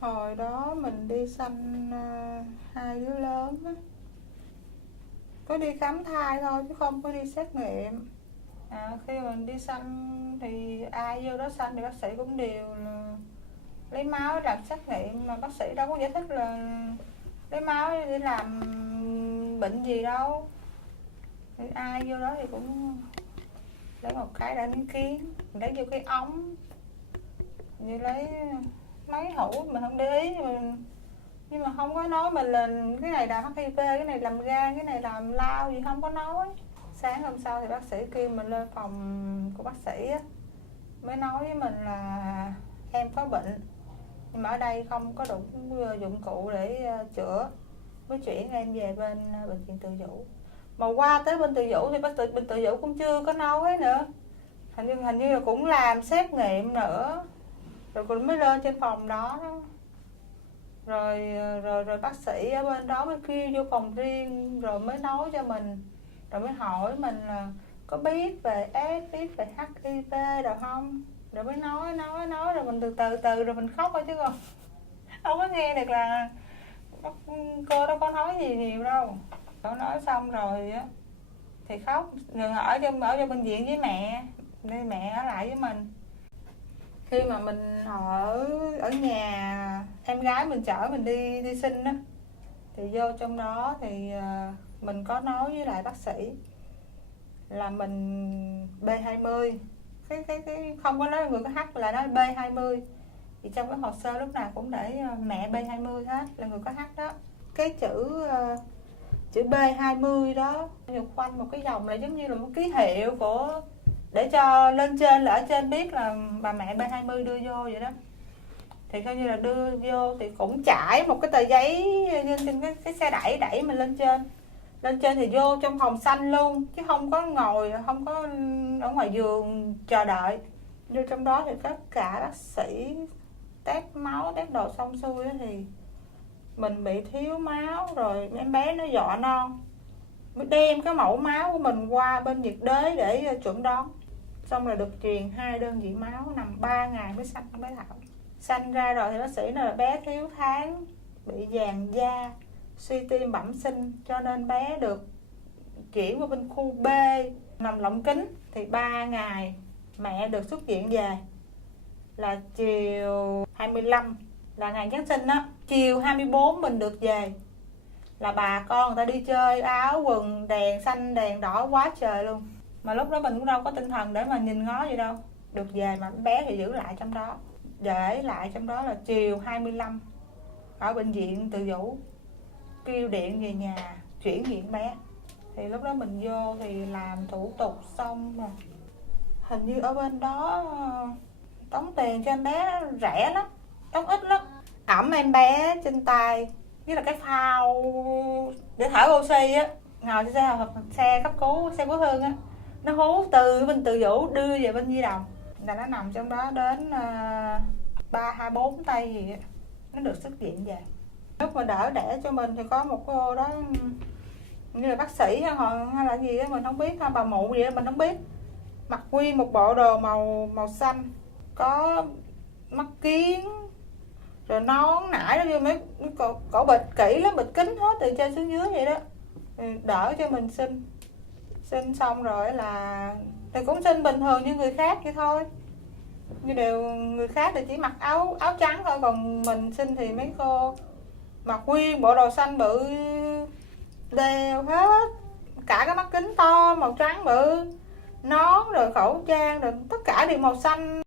Hồi đó mình đi sanh hai đứa lớn á, có đi khám thai thôi chứ không có đi xét nghiệm. Khi mình đi sanh thì ai vô đó sanh thì bác sĩ cũng đều là lấy máu làm xét nghiệm, mà bác sĩ đâu có giải thích là lấy máu để làm bệnh gì đâu. Thì ai vô đó thì cũng lấy một cái đã miếng kiến, lấy vô cái ống, như lấy mấy hũ mình không để ý, nhưng mà không có nói mình là cái này làm HIV, cái này làm gan, cái này làm lao gì, không có nói. Sáng hôm sau thì bác sĩ kêu mình lên phòng của bác sĩ á, mới nói với mình là em có bệnh, nhưng mà ở đây không có đủ dụng cụ để chữa, mới chuyển em về bên bệnh viện Từ Dũ. Mà qua tới bên Từ Dũ thì bác sĩ bên Từ Dũ cũng chưa có nói nữa, hình như là cũng làm xét nghiệm nữa, rồi cũng mới lên trên phòng đó. Rồi bác sĩ ở bên đó mới kêu vô phòng riêng, rồi mới nói cho mình, rồi mới hỏi mình là có biết về AIDS, biết về HIV đâu không, rồi mới nói rồi mình từ rồi mình khóc thôi chứ còn không có nghe được là cô đâu có nói gì nhiều đâu. Cô nói xong rồi á thì khóc, rồi ở trong bệnh viện với mẹ, nên mẹ ở lại với mình. Khi mà mình ở nhà em gái mình chở mình đi sinh á, thì vô trong đó thì mình có nói với lại bác sĩ là mình B20, cái không có nói người có H, là nói B20, thì trong cái hồ sơ lúc nào cũng để mẹ B20 hết, là người có H đó. Cái chữ B20 đó khoanh một cái dòng là giống như là một ký hiệu của, để cho lên trên, là ở trên biết là bà mẹ B20 đưa vô vậy đó. Thì coi như là đưa vô thì cũng trải một cái tờ giấy trên cái xe đẩy mình lên trên. Lên trên thì vô trong phòng xanh luôn, chứ không có ngồi, không có ở ngoài giường chờ đợi. Vô trong đó thì tất cả bác sĩ test máu, test đồ xong xuôi thì mình bị thiếu máu, rồi em bé nó dọa non, mới đem cái mẫu máu của mình qua bên nhiệt đới để chuẩn đoán. Xong rồi được truyền 2 đơn vị máu, nằm 3 ngày mới sanh bé Thảo. Sanh ra rồi thì bác sĩ nói là bé thiếu tháng, bị vàng da, suy tim bẩm sinh, cho nên bé được chuyển qua bên khu B, nằm lộng kính. Thì 3 ngày mẹ được xuất viện về là chiều 25, là ngày Giáng sinh á. Chiều 24 mình được về, là bà con người ta đi chơi áo quần đèn xanh đèn đỏ quá trời luôn. Mà lúc đó mình cũng đâu có tinh thần để mà nhìn ngó gì đâu. Được về mà bé thì giữ lại trong đó, để lại trong đó là chiều 25 ở bệnh viện Từ Dũ, kêu điện về nhà chuyển viện bé. Thì lúc đó mình vô thì làm thủ tục xong rồi. Hình như ở bên đó tống tiền cho em bé rẻ lắm, tống ít lắm. Ẵm em bé trên tay với là cái phao để thở oxy á, ngồi trên xe cấp cứu, xe cứu thương á, nó hú từ bên Từ Dũ đưa về bên Di Đồng, là nó nằm trong đó đến 3-4 tay gì á, nó được xuất viện về. Lúc mà đỡ đẻ cho mình thì có một cô đó như là bác sĩ hay là gì đó mình không biết, hay bà mụ gì đó mình không biết, mặc nguyên một bộ đồ màu xanh, có mắt kiến, rồi nón nải đó, vô mấy cổ bịt kỹ lắm, bịt kín hết từ trên xuống dưới vậy đó, đỡ cho mình sinh xong rồi là thì cũng sinh bình thường như người khác vậy thôi, như đều người khác thì chỉ mặc áo trắng thôi, còn mình sinh thì mấy cô mặc nguyên bộ đồ xanh bự, đeo hết cả cái mắt kính to màu trắng bự, nón rồi khẩu trang rồi tất cả đều màu xanh.